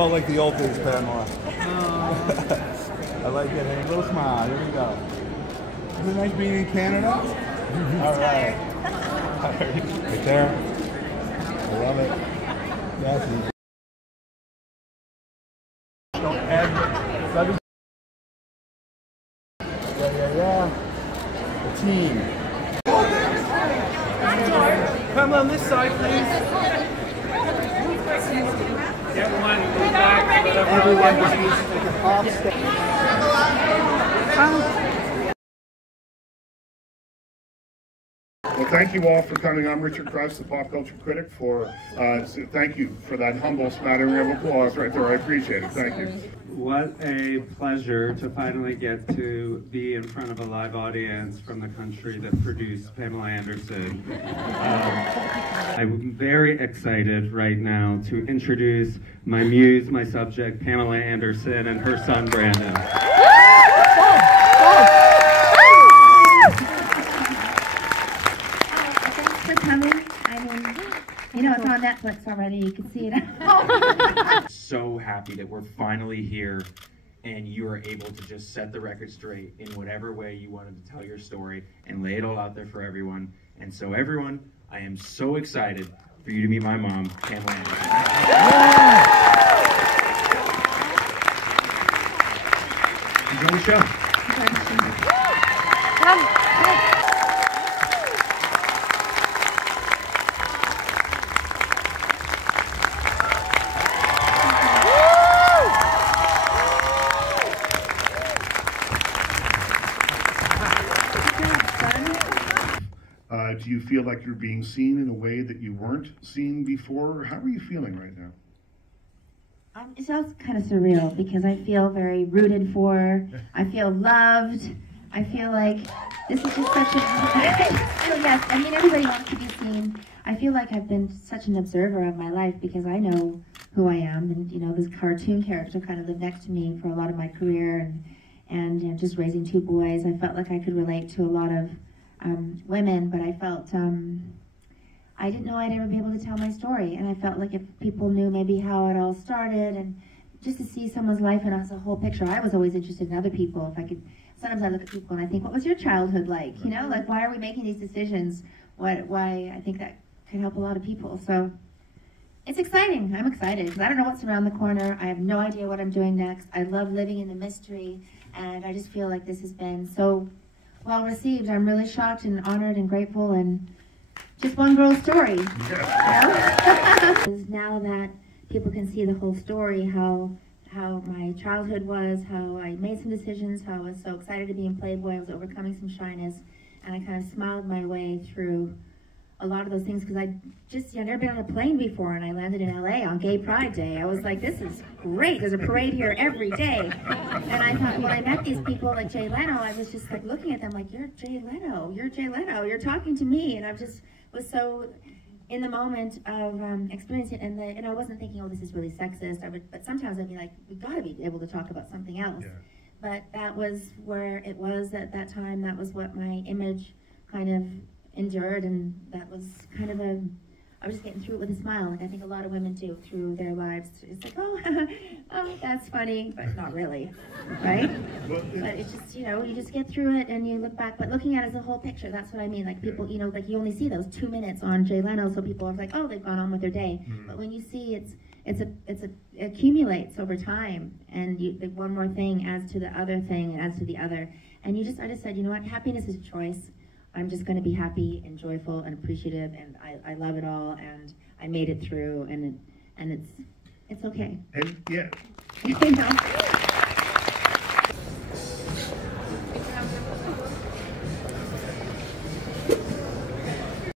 Oh, like the old days, Pamela. I like it. Hey, a little smile. Here we go. Is it nice being in Canada? All right. Right there. I love it. Yes. Yeah. The team. Come on this side, please. Get one. Move back. Everyone just needs to take a half step. Well, thank you all for coming. I'm Richard Krause, the pop culture critic. Thank you for that humble smattering of applause right there. I appreciate it. Thank you. What a pleasure to finally get to be in front of a live audience from the country that produced Pamela Anderson. I'm very excited right now to introduce my muse, my subject, Pamela Anderson, and her son, Brandon. Thanks for coming. I mean, you know, it's on Netflix already. You can see it. So happy that we're finally here and you are able to just set the record straight in whatever way you wanted to tell your story and lay it all out there for everyone. And so everyone, I am so excited for you to meet my mom, Pamela Anderson. Enjoy the show. Do you feel like you're being seen in a way that you weren't seen before? How are you feeling right now? It sounds kind of surreal because I feel very rooted for. I feel loved. I feel like this is just such a. Yes, I mean everybody wants to be seen. I feel like I've been such an observer of my life because I know who I am, and you know this cartoon character kind of lived next to me for a lot of my career, and you know, just raising two boys. I felt like I could relate to a lot of women, but I felt I didn't know I'd ever be able to tell my story, and I felt like if people knew maybe how it all started, and just to see someone's life and as a whole picture. I was always interested in other people. If I could, sometimes I look at people and I think, what was your childhood like? You know, like why are we making these decisions? Why I think that could help a lot of people. So it's exciting. I'm excited because I don't know what's around the corner. I have no idea what I'm doing next. I love living in the mystery, and I just feel like this has been so well received. I'm really shocked and honored and grateful, and just one girl's story. You know? Now that people can see the whole story, how my childhood was, how I made some decisions, how I was so excited to be in Playboy, I was overcoming some shyness, and I kind of smiled my way through a lot of those things because I'd never been on a plane before, and I landed in LA on Gay Pride Day. I was like, this is great. There's a parade here every day. And I thought, when I met these people like Jay Leno, I was just like looking at them like, you're Jay Leno, you're talking to me. And I just was so in the moment of experiencing it, and I wasn't thinking, oh, this is really sexist. But sometimes I'd be like, we gotta be able to talk about something else. Yeah. But that was where it was at that time. That was what my image kind of endured, and that was kind of I was just getting through it with a smile, like I think a lot of women do through their lives. It's like, oh, oh, that's funny, but not really, right? But it's just, you know, you just get through it and you look back, but looking at it as a whole picture, that's what I mean. Like people, you know, like you only see those 2 minutes on Jay Leno, so people are like, oh, they've gone on with their day. But when you see it accumulates over time, and the one more thing adds to the other thing, adds to the other, and I just said, you know what, happiness is a choice. I'm just going to be happy and joyful and appreciative, and I love it all, and I made it through, and it's okay. And yeah. You know?